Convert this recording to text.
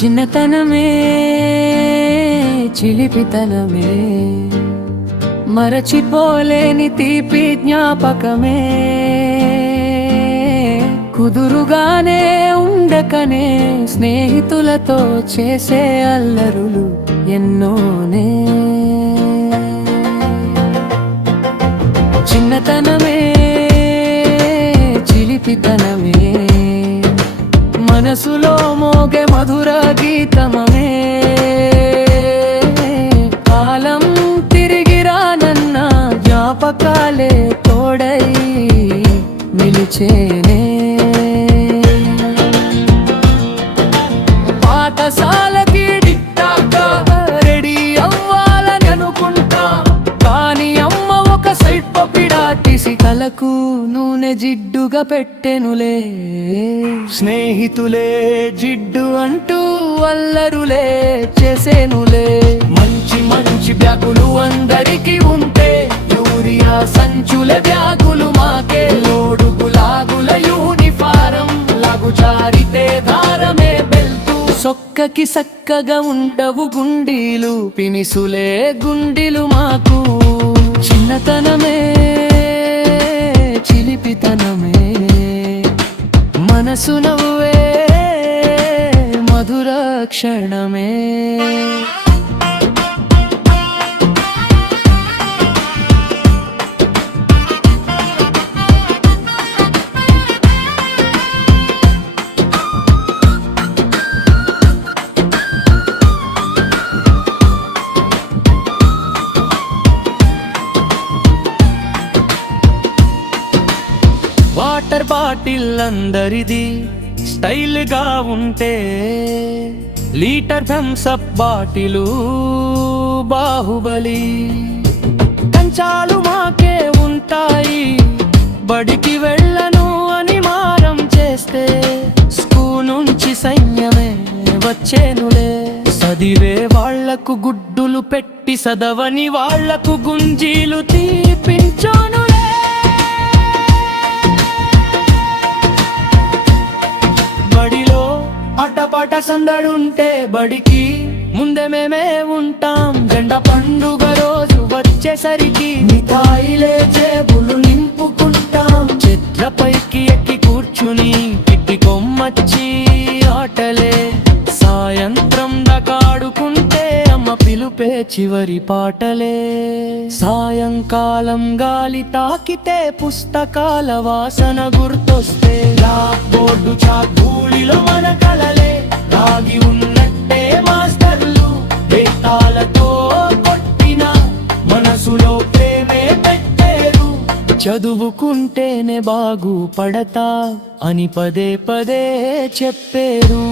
చిన్నతనమే చిలిపితనమే మరచిపోలేని తీపి జ్ఞాపకమే కుదురుగానే ఉండకనే స్నేహితులతో చేసే అల్లరులు ఎన్నోనే చిన్నతనమే చిలిపితనమే మనసులో మోగే మధుర గీతమే కాలం తిరిగి రానన్న జ్ఞాపకాలే తోడై నిలిచేనే పాఠశాలకి డిక్టాగా రెడీ అవ్వాలని అనుకుంటా కానీ అమ్మ ఒక సైడ్ పప్పిడా తీసి కలకు నూనె జిడ్డుగా పెట్టెనులే స్నేహితులే జిడ్డు అంటూ అల్లరులే చేసేనులే మంచి మంచి బ్యాగులు అందరికి ఉంటే యూరియా సంచుల బ్యాగులు మాకే లోడు గులాగుల యూనిఫారం లాగు జారితే దారమే బెల్టు సొక్కకి సక్కగా ఉండవు గుండీలు పినిసులే గుండీలు మాకు చిన్నతనమే చిలిపితనమే మనసు నవ్వే మధుర క్షణమే వాటర్ బాటిల్ అందరిది స్టైల్ గా ఉంటే లీటర్ థమ్సప్ బాటిలు బాహుబలి కంచాలు మాకే ఉంటాయి బడికి వెళ్ళను అని మారం చేస్తే స్కూల్ నుంచి సైన్యమే వచ్చేనులే చదివే వాళ్లకు గుడ్డులు పెట్టి చదవని వాళ్లకు గుంజీలు తీపించోను బడిలో అట్టపాట సందడుంటే బడికి ముందే మేమే ఉంటాం జెండా పండుగ రోజు వచ్చేసరికి మిఠాయిలే జేబులు నింపుకుంటాం చెట్లపైకి ఎక్కి కూర్చుని పిట్టి కొమ్మచ్చి ఆటలే సాయంత్రం దాకా ఆడుకుంటే అమ్మ పిలుపే చివరి పాటలే సాయంకాలం గాలి తాకితే పుస్తకాల వాసన గుర్తొస్తే బ్లాక్ బోర్డు చాకూలిలో మన కలలే దాగి ఉన్నట్టే మాస్టర్లు వేతాలతో కొట్టిన మనసులో ప్రేమే పెట్టేరు చదువుకుంటేనే బాగుపడతా అని పదే పదే చెప్పేరు